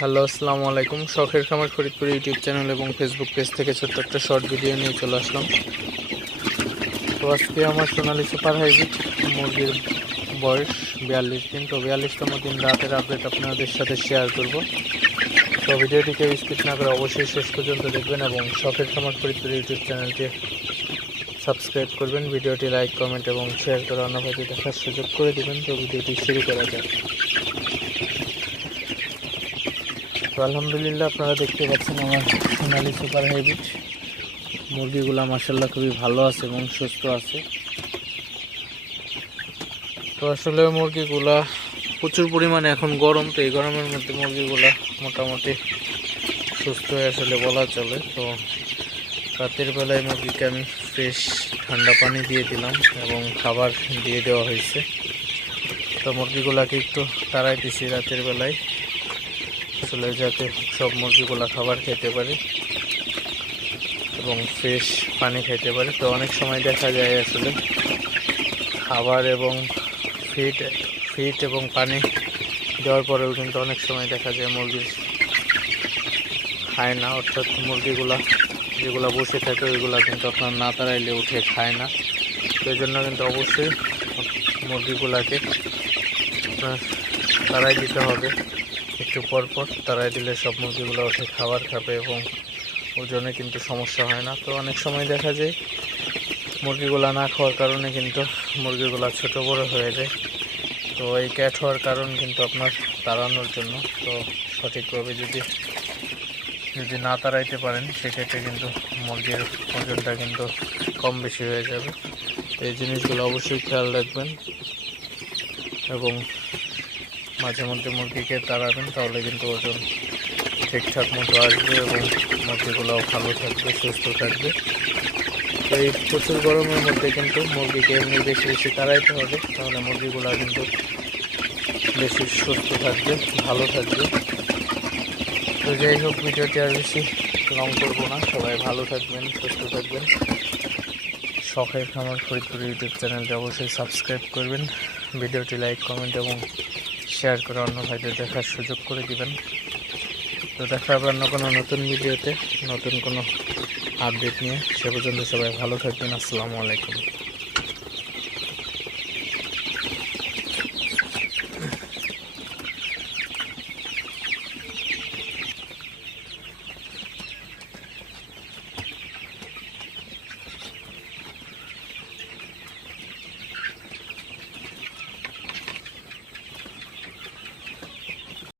Hello, আসসালামু আলাইকুম। শখের খামার ফরিদপুর ইউটিউব চ্যানেল এবং ফেসবুক পেজ থেকে ছোট্ট একটা শর্ট ভিডিও নিয়ে চলে আসলাম। তো আজকে আমার সোনালী সুপার হাইব্রিড মুরগির বয়স 42 দিন। তো 42তম দিন রাতের আপডেট আপনাদের সাথে শেয়ার করব। তো ভিডিওটিকে স্কিপ না করে অবশ্যই শেষ পর্যন্ত দেখবেন এবং শখের খামার ফরিদপুর ইউটিউব চ্যানেলটি সাবস্ক্রাইব করবেন। ভিডিওটি লাইক, কমেন্ট এবং শেয়ার করে অন্য ভাইদের দেখার সুযোগ করে দেবেন। তো ভিডিওটি শুরু করা যায়। তো আলহামদুলিল্লাহ, আপনারা দেখতে পাচ্ছেন আমার সোনালী সুপার হাইব্রিড মুরগিগুলা মাশাআল্লাহ খুবই ভালো আছে এবং সুস্থ আছে। তো আসলে মুরগিগুলা প্রচুর পরিমাণে এখন গরম, তো এই গরমের মধ্যে মুরগিগুলা মোটামুটি সুস্থ হয়ে আসলে বলা চলে। তো রাতের বেলায় মুরগিকে আমি ফ্রেশ ঠান্ডা পানি দিয়ে দিলাম এবং খাবার দিয়ে দেওয়া হয়েছে। তো মুরগিগুলাকে একটু তাড়াই দিছি রাতের বেলায়, আসলে যাতে সব মুরগিগুলা খাবার খেতে পারে এবং ফ্রেশ পানি খেতে পারে। তো অনেক সময় দেখা যায় আসলে খাবার এবং ফিড এবং পানি দেওয়ার পরেও কিন্তু অনেক সময় দেখা যায় মুরগি খায় না, অর্থাৎ মুরগিগুলা যেগুলো বসে থাকে ওইগুলো কিন্তু আপনার না তাড়াইলে উঠে খায় না। তো এই জন্য কিন্তু অবশ্যই মুরগিগুলাকে আপনার তাড়াই দিতে হবে, একটু পর তাড়াই দিলে সব মুরগিগুলো উঠে খাবার খাবে এবং ওজনে কিন্তু সমস্যা হয় না। তো অনেক সময় দেখা যায় মুরগিগুলা না খাওয়ার কারণে কিন্তু মুরগিগুলা ছোট বড় হয়ে যায়। তো এই ক্যাট হওয়ার কারণ কিন্তু আপনার তাড়ানোর জন্য। তো সঠিকভাবে যদি না তাড়াইতে পারেন সেক্ষেত্রে কিন্তু মুরগির ওজনটা কিন্তু কম বেশি হয়ে যাবে। তো এই জিনিসগুলো অবশ্যই খেয়াল রাখবেন এবং মাঝে মধ্যে মুরগিকে তাড়াবেন, তাহলে কিন্তু ওজন ঠিকঠাক মতো আসবে এবং মুরগিগুলোও ভালো থাকবে, সুস্থ থাকবে। তো এই প্রচুর গরমের মধ্যে কিন্তু মুরগিকে এমনি বেশি তাড়াইতে হবে, তাহলে মুরগিগুলো কিন্তু বেশি সুস্থ থাকবে, ভালো থাকবে। তো যাই হোক, ভিডিওটি আর বেশি লং করবো না। সবাই ভালো থাকবেন, সুস্থ থাকবেন। শখের খামার ফরিদপুর ইউটিউব চ্যানেলটি অবশ্যই সাবস্ক্রাইব করবেন। ভিডিওটি লাইক, কমেন্ট এবং শেয়ার করে অন্য ভাইদের দেখার সুযোগ করে দিবেন। তো দেখা হবে অন্য কোনো নতুন ভিডিওতে, নতুন কোনো আপডেট নিয়ে। সে পর্যন্ত সবাই ভালো থাকবেন। আসসালামু আলাইকুম।